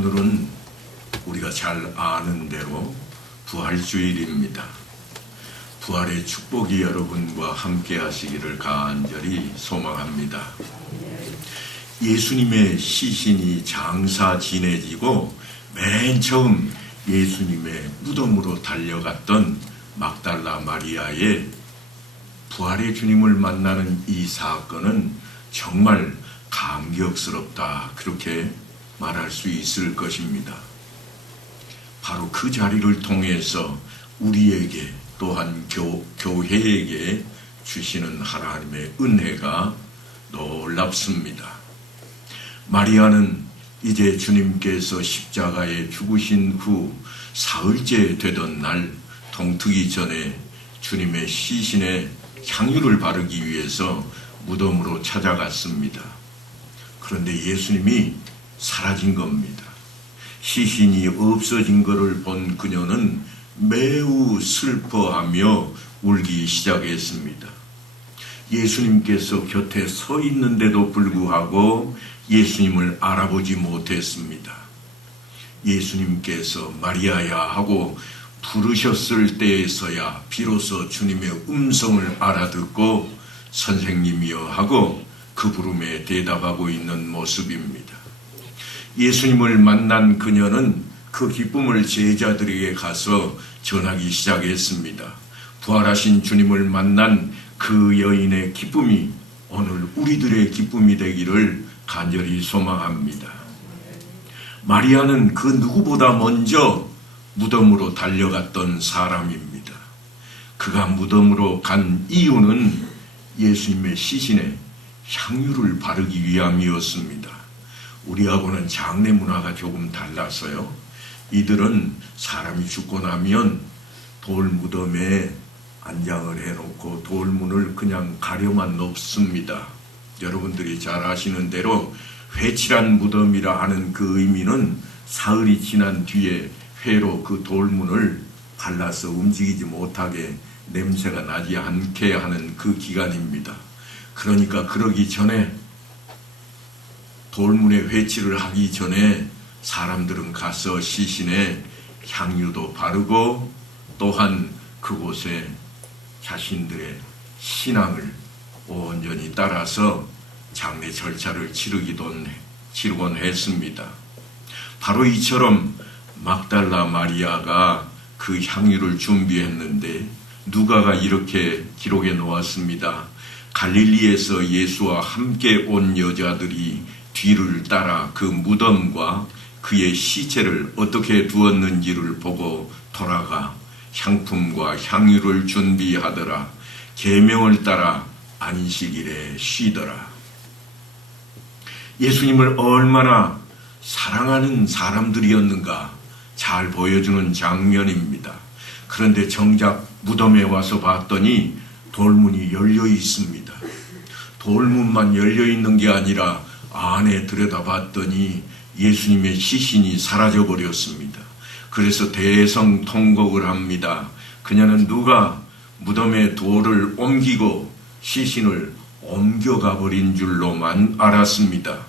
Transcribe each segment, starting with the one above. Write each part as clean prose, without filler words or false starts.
오늘은 우리가 잘 아는 대로 부활주일입니다. 부활의 축복이 여러분과 함께 하시기를 간절히 소망합니다. 예수님의 시신이 장사 지내지고 맨 처음 예수님의 무덤으로 달려갔던 막달라 마리아의 부활의 주님을 만나는 이 사건은 정말 감격스럽다, 그렇게 말할 수 있을 것입니다. 바로 그 자리를 통해서 우리에게 또한 교회에게 주시는 하나님의 은혜가 놀랍습니다. 마리아는 이제 주님께서 십자가에 죽으신 후 사흘째 되던 날 동트기 전에 주님의 시신에 향유를 바르기 위해서 무덤으로 찾아갔습니다. 그런데 예수님이 사라진 겁니다. 시신이 없어진 것을 본 그녀는 매우 슬퍼하며 울기 시작했습니다. 예수님께서 곁에 서 있는데도 불구하고 예수님을 알아보지 못했습니다. 예수님께서 마리아야 하고 부르셨을 때에서야 비로소 주님의 음성을 알아듣고 선생님이여 하고 그 부름에 대답하고 있는 모습입니다. 예수님을 만난 그녀는 그 기쁨을 제자들에게 가서 전하기 시작했습니다. 부활하신 주님을 만난 그 여인의 기쁨이 오늘 우리들의 기쁨이 되기를 간절히 소망합니다. 마리아는 그 누구보다 먼저 무덤으로 달려갔던 사람입니다. 그가 무덤으로 간 이유는 예수님의 시신에 향유를 바르기 위함이었습니다. 우리하고는 장례 문화가 조금 달라서요, 이들은 사람이 죽고 나면 돌무덤에 안장을 해놓고 돌문을 그냥 가려만 놓습니다. 여러분들이 잘 아시는 대로 회칠한 무덤이라 하는 그 의미는 사흘이 지난 뒤에 회로 그 돌문을 발라서 움직이지 못하게 냄새가 나지 않게 하는 그 기간입니다. 그러니까 그러기 전에, 돌문에 회칠을 하기 전에 사람들은 가서 시신에 향유도 바르고 또한 그곳에 자신들의 신앙을 온전히 따라서 장례 절차를 치르곤 했습니다. 바로 이처럼 막달라 마리아가 그 향유를 준비했는데 누가가 이렇게 기록해 놓았습니다. 갈릴리에서 예수와 함께 온 여자들이 뒤를 따라 그 무덤과 그의 시체를 어떻게 두었는지를 보고 돌아가 향품과 향유를 준비하더라. 계명을 따라 안식일에 쉬더라. 예수님을 얼마나 사랑하는 사람들이었는가 잘 보여주는 장면입니다. 그런데 정작 무덤에 와서 봤더니 돌문이 열려 있습니다. 돌문만 열려 있는 게 아니라 안에 들여다봤더니 예수님의 시신이 사라져 버렸습니다. 그래서 대성통곡을 합니다. 그녀는 누가 무덤에 돌을 옮기고 시신을 옮겨가 버린 줄로만 알았습니다.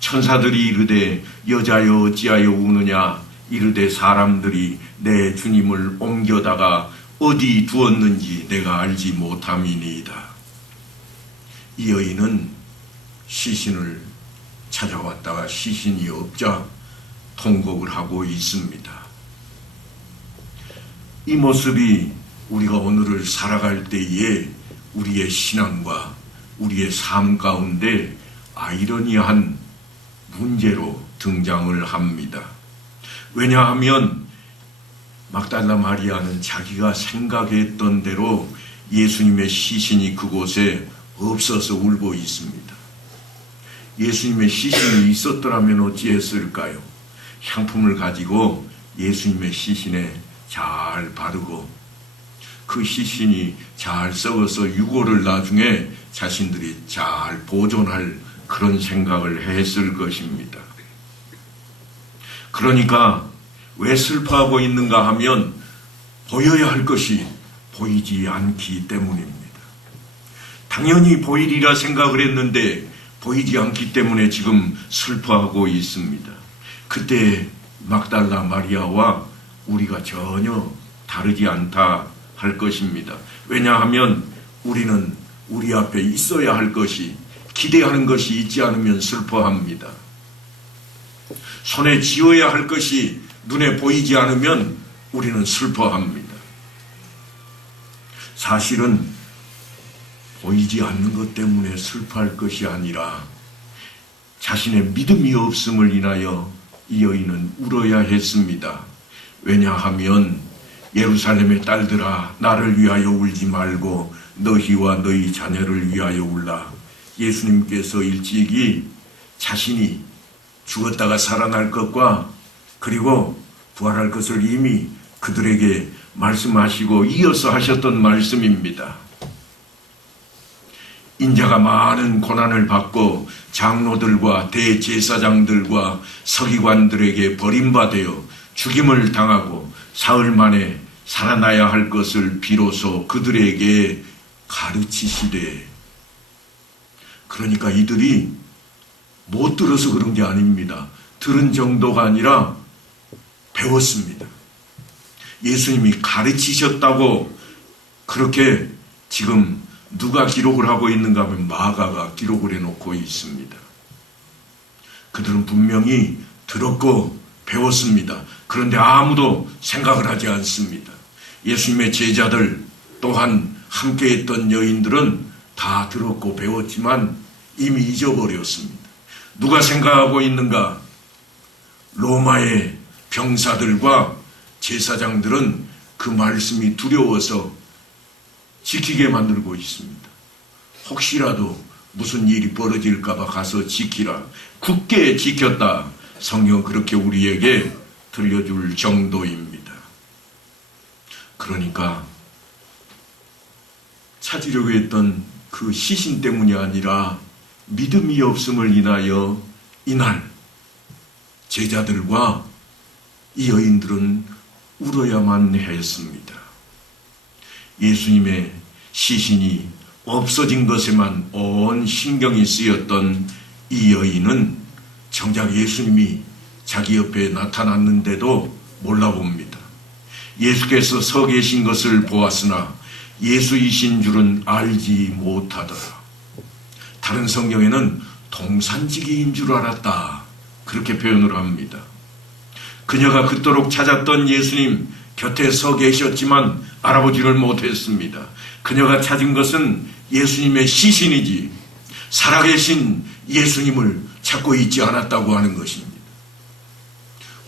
천사들이 이르되 여자여 어찌하여 우느냐, 이르되 사람들이 내 주님을 옮겨다가 어디 두었는지 내가 알지 못함이니이다. 이 여인은 시신을 찾아왔다가 시신이 없자 통곡을 하고 있습니다. 이 모습이 우리가 오늘을 살아갈 때에 우리의 신앙과 우리의 삶 가운데 아이러니한 문제로 등장을 합니다. 왜냐하면 막달라 마리아는 자기가 생각했던 대로 예수님의 시신이 그곳에 없어서 울고 있습니다. 예수님의 시신이 있었더라면 어찌했을까요? 향품을 가지고 예수님의 시신에 잘 바르고 그 시신이 잘 썩어서 유골을 나중에 자신들이 잘 보존할 그런 생각을 했을 것입니다. 그러니까 왜 슬퍼하고 있는가 하면 보여야 할 것이 보이지 않기 때문입니다. 당연히 보이리라 생각을 했는데 보이지 않기 때문에 지금 슬퍼하고 있습니다. 그때 막달라 마리아와 우리가 전혀 다르지 않다 할 것입니다. 왜냐하면 우리는 우리 앞에 있어야 할 것이, 기대하는 것이 있지 않으면 슬퍼합니다. 손에 쥐어야 할 것이 눈에 보이지 않으면 우리는 슬퍼합니다. 사실은 보이지 않는 것 때문에 슬퍼할 것이 아니라 자신의 믿음이 없음을 인하여 이 여인은 울어야 했습니다. 왜냐하면 예루살렘의 딸들아, 나를 위하여 울지 말고 너희와 너희 자녀를 위하여 울라. 예수님께서 일찍이 자신이 죽었다가 살아날 것과 그리고 부활할 것을 이미 그들에게 말씀하시고 이어서 하셨던 말씀입니다. 인자가 많은 고난을 받고 장로들과 대제사장들과 서기관들에게 버림받아 죽임을 당하고 사흘 만에 살아나야 할 것을 비로소 그들에게 가르치시되, 그러니까 이들이 못 들어서 그런 게 아닙니다. 들은 정도가 아니라 배웠습니다. 예수님이 가르치셨다고 그렇게 지금 누가 기록을 하고 있는가 하면 마가가 기록을 해놓고 있습니다. 그들은 분명히 들었고 배웠습니다. 그런데 아무도 생각을 하지 않습니다. 예수님의 제자들 또한 함께 했던 여인들은 다 들었고 배웠지만 이미 잊어버렸습니다. 누가 생각하고 있는가? 로마의 병사들과 제사장들은 그 말씀이 두려워서 지키게 만들고 있습니다. 혹시라도 무슨 일이 벌어질까봐 가서 지키라. 굳게 지켰다. 성경 그렇게 우리에게 들려줄 정도입니다. 그러니까 찾으려고 했던 그 시신 때문이 아니라 믿음이 없음을 인하여 이날 제자들과 이 여인들은 울어야만 했습니다. 예수님의 시신이 없어진 것에만 온 신경이 쓰였던 이 여인은 정작 예수님이 자기 옆에 나타났는데도 몰라봅니다. 예수께서 서 계신 것을 보았으나 예수이신 줄은 알지 못하더라. 다른 성경에는 동산지기인 줄 알았다. 그렇게 표현을 합니다. 그녀가 그토록 찾았던 예수님 곁에 서 계셨지만 알아보지를 못했습니다. 그녀가 찾은 것은 예수님의 시신이지 살아계신 예수님을 찾고 있지 않았다고 하는 것입니다.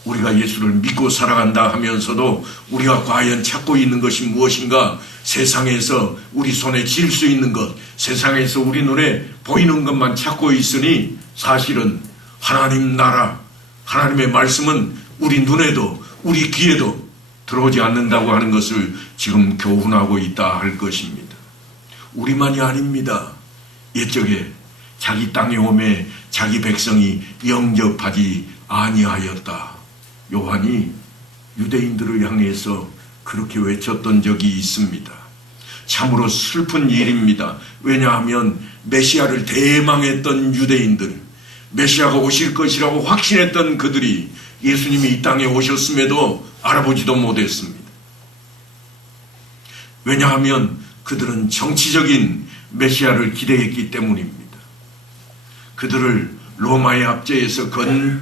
우리가 예수를 믿고 살아간다 하면서도 우리가 과연 찾고 있는 것이 무엇인가? 세상에서 우리 손에 쥘 수 있는 것, 세상에서 우리 눈에 보이는 것만 찾고 있으니 사실은 하나님 나라, 하나님의 말씀은 우리 눈에도 우리 귀에도 들어오지 않는다고 하는 것을 지금 교훈하고 있다 할 것입니다. 우리만이 아닙니다. 옛적에 자기 땅에 오매 자기 백성이 영접하지 아니하였다. 요한이 유대인들을 향해서 그렇게 외쳤던 적이 있습니다. 참으로 슬픈 일입니다. 왜냐하면 메시아를 대망했던 유대인들, 메시아가 오실 것이라고 확신했던 그들이 예수님이 이 땅에 오셨음에도 알아보지도 못했습니다. 왜냐하면 그들은 정치적인 메시아를 기대했기 때문입니다. 그들을 로마의 압제에서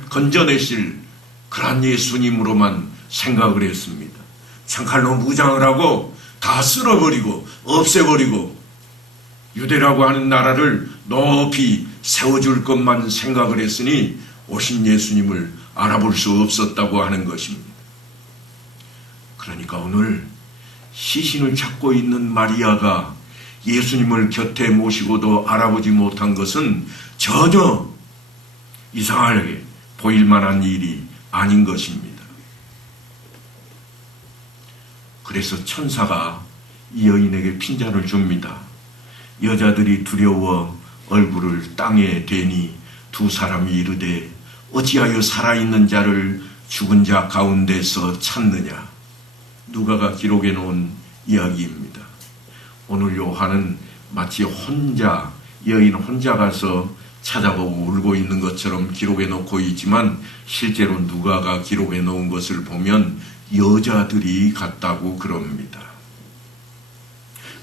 건져내실 그러한 예수님으로만 생각을 했습니다. 창칼로 무장을 하고 다 쓸어버리고 없애버리고 유대라고 하는 나라를 높이 세워줄 것만 생각을 했으니 오신 예수님을 알아볼 수 없었다고 하는 것입니다. 그러니까 오늘 시신을 찾고 있는 마리아가 예수님을 곁에 모시고도 알아보지 못한 것은 전혀 이상하게 보일 만한 일이 아닌 것입니다. 그래서 천사가 이 여인에게 핀잔을 줍니다. 여자들이 두려워 얼굴을 땅에 대니 두 사람이 이르되 어찌하여 살아있는 자를 죽은 자 가운데서 찾느냐. 누가가 기록해 놓은 이야기입니다. 오늘 요한은 마치 여인 혼자 가서 찾아보고 울고 있는 것처럼 기록해 놓고 있지만 실제로 누가가 기록해 놓은 것을 보면 여자들이 갔다고 그럽니다.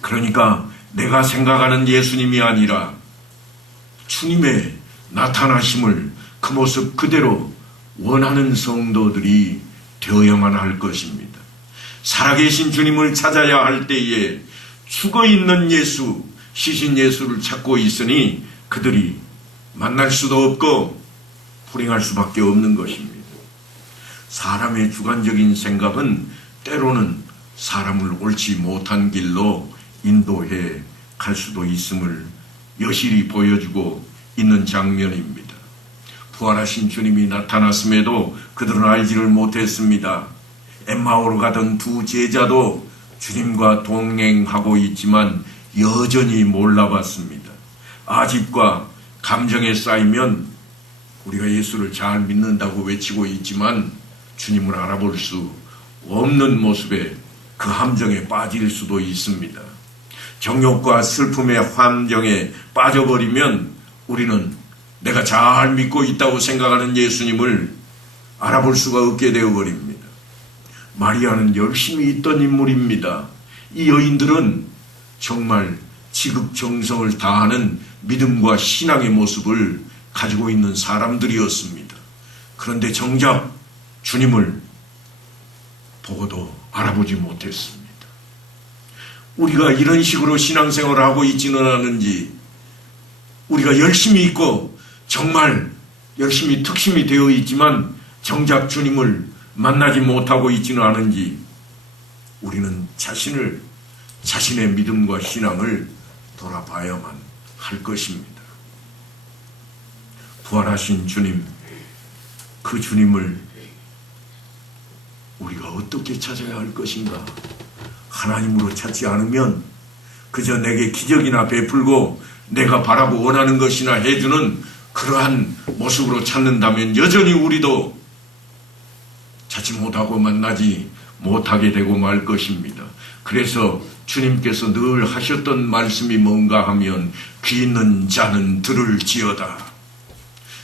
그러니까 내가 생각하는 예수님이 아니라 주님의 나타나심을 그 모습 그대로 원하는 성도들이 되어야만 할 것입니다. 살아계신 주님을 찾아야 할 때에 죽어있는 예수, 시신 예수를 찾고 있으니 그들이 만날 수도 없고 불행할 수밖에 없는 것입니다. 사람의 주관적인 생각은 때로는 사람을 옳지 못한 길로 인도해 갈 수도 있음을 여실히 보여주고 있는 장면입니다. 부활하신 주님이 나타났음에도 그들은 알지를 못했습니다. 엠마오로 가던 두 제자도 주님과 동행하고 있지만 여전히 몰라봤습니다. 아집과 감정에 쌓이면 우리가 예수를 잘 믿는다고 외치고 있지만 주님을 알아볼 수 없는 모습에 그 함정에 빠질 수도 있습니다. 정욕과 슬픔의 함정에 빠져버리면 우리는 내가 잘 믿고 있다고 생각하는 예수님을 알아볼 수가 없게 되어버립니다. 마리아는 열심히 있던 인물입니다. 이 여인들은 정말 지극정성을 다하는 믿음과 신앙의 모습을 가지고 있는 사람들이었습니다. 그런데 정작 주님을 보고도 알아보지 못했습니다. 우리가 이런 식으로 신앙생활을 하고 있지는 않은지, 우리가 열심히 있고 정말 열심히 특심이 되어 있지만 정작 주님을 만나지 못하고 있지는 않은지 우리는 자신의 믿음과 신앙을 돌아봐야만 할 것입니다. 부활하신 주님, 그 주님을 우리가 어떻게 찾아야 할 것인가? 하나님으로 찾지 않으면 그저 내게 기적이나 베풀고 내가 바라고 원하는 것이나 해주는 그러한 모습으로 찾는다면 여전히 우리도 찾지 못하고 만나지 못하게 되고 말 것입니다. 그래서 주님께서 늘 하셨던 말씀이 뭔가 하면 귀 있는 자는 들을지어다.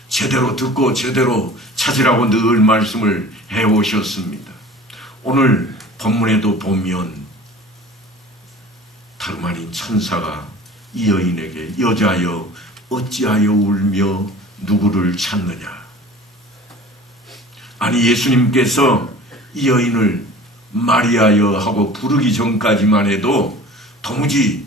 제대로 듣고 제대로 찾으라고 늘 말씀을 해오셨습니다. 오늘 본문에도 보면 다름 아닌 천사가 이 여인에게 여자여 어찌하여 울며 누구를 찾느냐. 아니 예수님께서 이 여인을 마리아여 하고 부르기 전까지만 해도 도무지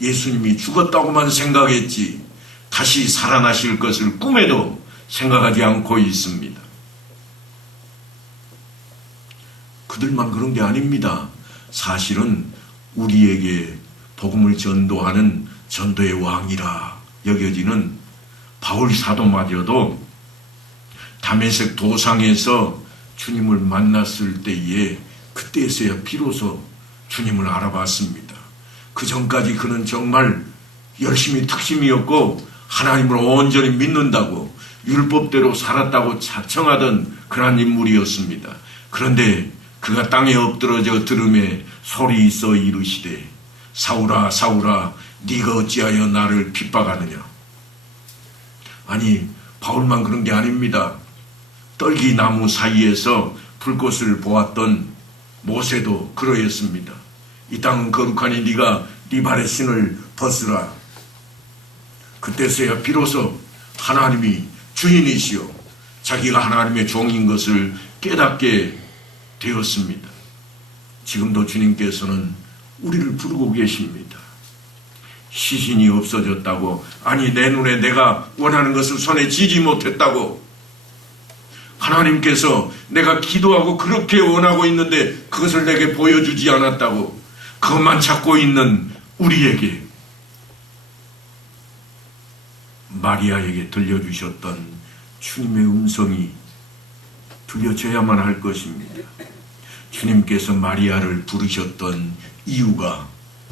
예수님이 죽었다고만 생각했지 다시 살아나실 것을 꿈에도 생각하지 않고 있습니다. 그들만 그런 게 아닙니다. 사실은 우리에게 복음을 전도하는 전도의 왕이라 여겨지는 바울 사도마저도 다메섹 도상에서 주님을 만났을 때에 그때서야 비로소 주님을 알아봤습니다. 그 전까지 그는 정말 열심히 특심이었고 하나님을 온전히 믿는다고 율법대로 살았다고 자청하던 그런 인물이었습니다. 그런데 그가 땅에 엎드러져 들음에 소리 있어 이르시되 사울아 사울아 네가 어찌하여 나를 핍박하느냐. 아니 바울만 그런 게 아닙니다. 떨기나무 사이에서 불꽃을 보았던 모세도 그러했습니다. 이 땅은 거룩하니 네가 네 발의 신을 벗으라. 그때서야 비로소 하나님이 주인이시오 자기가 하나님의 종인 것을 깨닫게 되었습니다. 지금도 주님께서는 우리를 부르고 계십니다. 시신이 없어졌다고, 아니 내 눈에 내가 원하는 것을 손에 쥐지 못했다고, 하나님께서 내가 기도하고 그렇게 원하고 있는데 그것을 내게 보여주지 않았다고, 그것만 찾고 있는 우리에게 마리아에게 들려주셨던 주님의 음성이 들려져야만 할 것입니다. 주님께서 마리아를 부르셨던 이유가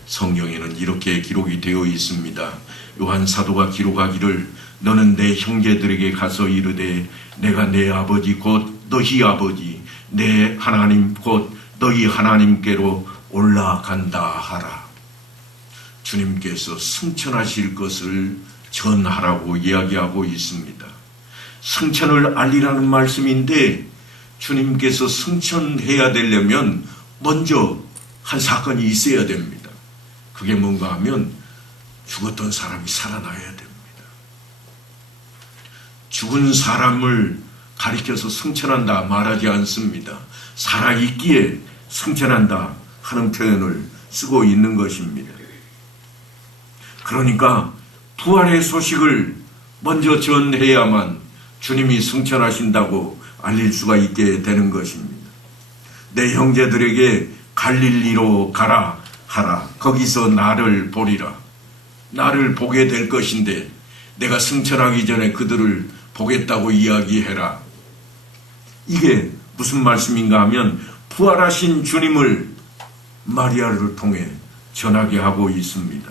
성경에는 이렇게 기록이 되어 있습니다. 요한 사도가 기록하기를 너는 내 형제들에게 가서 이르되 내가 내 아버지 곧 너희 아버지 내 하나님 곧 너희 하나님께로 올라간다 하라. 주님께서 승천하실 것을 전하라고 이야기하고 있습니다. 승천을 알리라는 말씀인데 주님께서 승천해야 되려면 먼저 한 사건이 있어야 됩니다. 그게 뭔가 하면 죽었던 사람이 살아나야 됩니다. 죽은 사람을 가리켜서 승천한다 말하지 않습니다. 살아있기에 승천한다 하는 표현을 쓰고 있는 것입니다. 그러니까 부활의 소식을 먼저 전해야만 주님이 승천하신다고 알릴 수가 있게 되는 것입니다. 내 형제들에게 갈릴리로 가라 하라. 거기서 나를 보리라. 나를 보게 될 것인데 내가 승천하기 전에 그들을 보겠다고 이야기해라. 이게 무슨 말씀인가 하면 부활하신 주님을 마리아를 통해 전하게 하고 있습니다.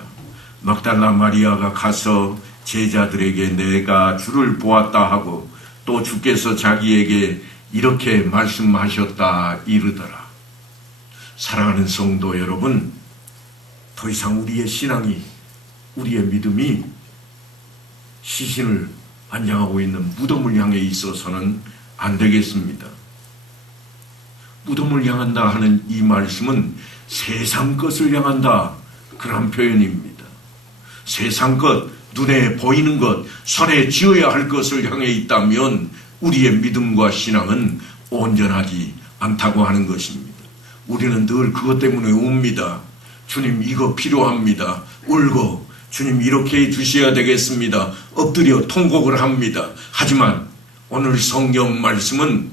막달라 마리아가 가서 제자들에게 내가 주를 보았다 하고 또 주께서 자기에게 이렇게 말씀하셨다 이르더라. 사랑하는 성도 여러분, 더 이상 우리의 신앙이, 우리의 믿음이 시신을 안장하고 있는 무덤을 향해 있어서는 안 되겠습니다. 무덤을 향한다 하는 이 말씀은 세상 것을 향한다, 그런 표현입니다. 세상 것, 눈에 보이는 것, 손에 쥐어야 할 것을 향해 있다면 우리의 믿음과 신앙은 온전하지 않다고 하는 것입니다. 우리는 늘 그것 때문에 웁니다. 주님 이거 필요합니다. 울고 주님 이렇게 해주셔야 되겠습니다. 엎드려 통곡을 합니다. 하지만 오늘 성경 말씀은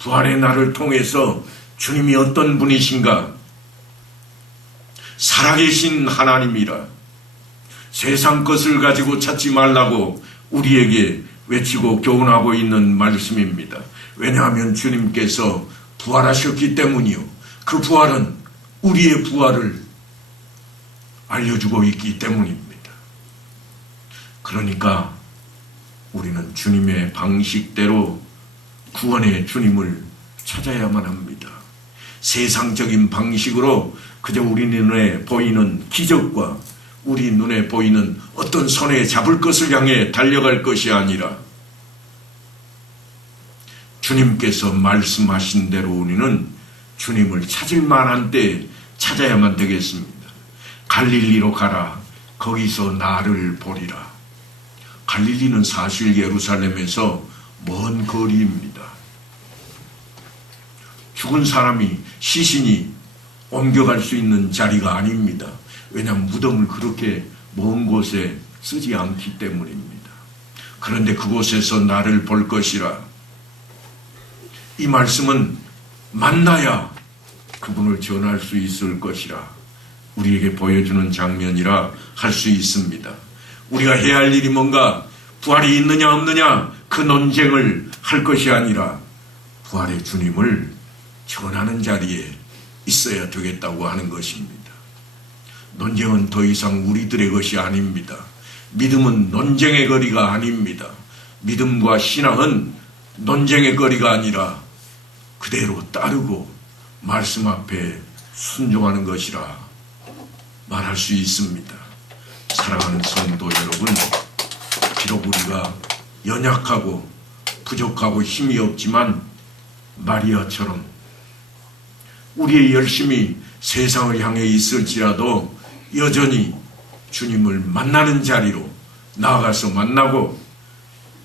부활의 날을 통해서 주님이 어떤 분이신가? 살아계신 하나님이라. 세상 것을 가지고 찾지 말라고 우리에게 외치고 교훈하고 있는 말씀입니다. 왜냐하면 주님께서 부활하셨기 때문이요. 그 부활은 우리의 부활을 알려주고 있기 때문입니다. 그러니까 우리는 주님의 방식대로 구원의 주님을 찾아야만 합니다. 세상적인 방식으로 그저 우리 눈에 보이는 기적과 우리 눈에 보이는 어떤 손에 잡을 것을 향해 달려갈 것이 아니라 주님께서 말씀하신 대로 우리는 주님을 찾을 만한 때에 찾아야만 되겠습니다. 갈릴리로 가라. 거기서 나를 보리라. 갈릴리는 사실 예루살렘에서 먼 거리입니다. 죽은 사람이, 시신이 옮겨갈 수 있는 자리가 아닙니다. 왜냐하면 무덤을 그렇게 먼 곳에 쓰지 않기 때문입니다. 그런데 그곳에서 나를 볼 것이라. 이 말씀은 만나야 그분을 전할 수 있을 것이라 우리에게 보여주는 장면이라 할 수 있습니다. 우리가 해야 할 일이 뭔가 부활이 있느냐 없느냐 그 논쟁을 할 것이 아니라 부활의 주님을 전하는 자리에 있어야 되겠다고 하는 것입니다. 논쟁은 더 이상 우리들의 것이 아닙니다. 믿음은 논쟁의 거리가 아닙니다. 믿음과 신앙은 논쟁의 거리가 아니라 그대로 따르고 말씀 앞에 순종하는 것이라 말할 수 있습니다. 사랑하는 성도 여러분, 비록 우리가 연약하고 부족하고 힘이 없지만 마리아처럼 우리의 열심이 세상을 향해 있을지라도 여전히 주님을 만나는 자리로 나아가서 만나고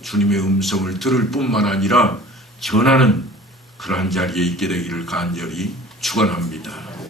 주님의 음성을 들을 뿐만 아니라 전하는 그러한 자리에 있게 되기를 간절히 축원합니다.